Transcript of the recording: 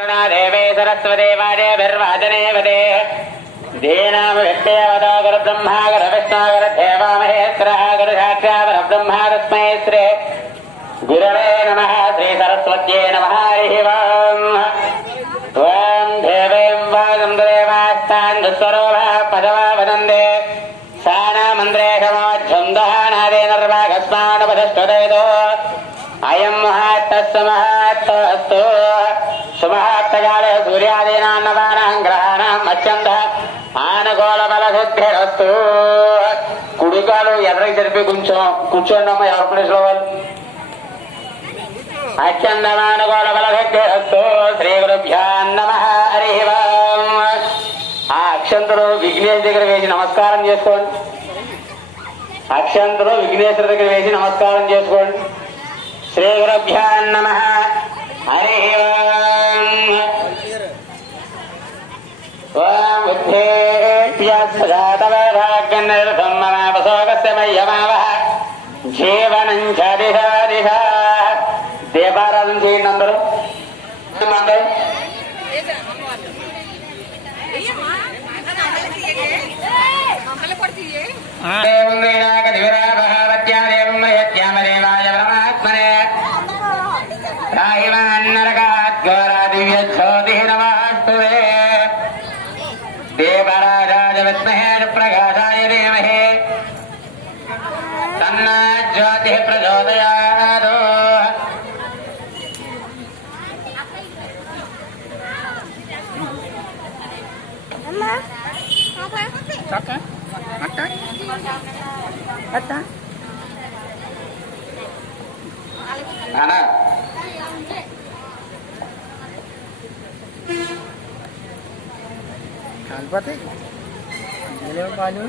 देवे सरस्वती वाजेभिर्वाचने वदे धीनाम व्यक्तयवतो गुरु ब्रह्मा गुरु विष्णु गुरु देवा महेश्वरः गुरु साक्षात् ब्रह्मा तस्मै श्री गुरवे नमः श्री सरस्वत्यै नमः हरिः ओम् त्वां देवीं वागं देवास्तान् दुस्वरूपः पदवा वदन्ते सानामन्द्रेशमोच्छन्दहानादेनर्वागस्मानुपतिष्ठतेतो अयं महात्तस्य महात्तस्तु सुमहात्तकाले सूर्यादीनान्नदानां ग्रहाणाम् अत्यन्तः ఆనుకూలబలసిద్ధిరస్తు. కుడికాలు ఎదరికి జరిపి కూర్చోండమ్మ ఎవరి ప్లేస్లో వాళ్ళు. అత్యంతమానుకూలబలసిద్ధిరస్తు. శ్రీ గురుభ్యో నమః హరి ఓం. ఆ అక్షంతలు విఘ్నేశ్ దగ్గర వేసి నమస్కారం చేసుకోండి. అక్షంతలు విఘ్నేశ్వర దగ్గర వేసి నమస్కారం చేసుకోండి. శ్రీ గురుభ్యో నమః హరి ఓం. ఓం జీవనం దిశా దీపారాధన చేయండి అందరూ. देवराजाय विद्महे प्रकाशाय धीमहि तन्नो ज्योतिः प्रचोदयात्. Kalpate, palu.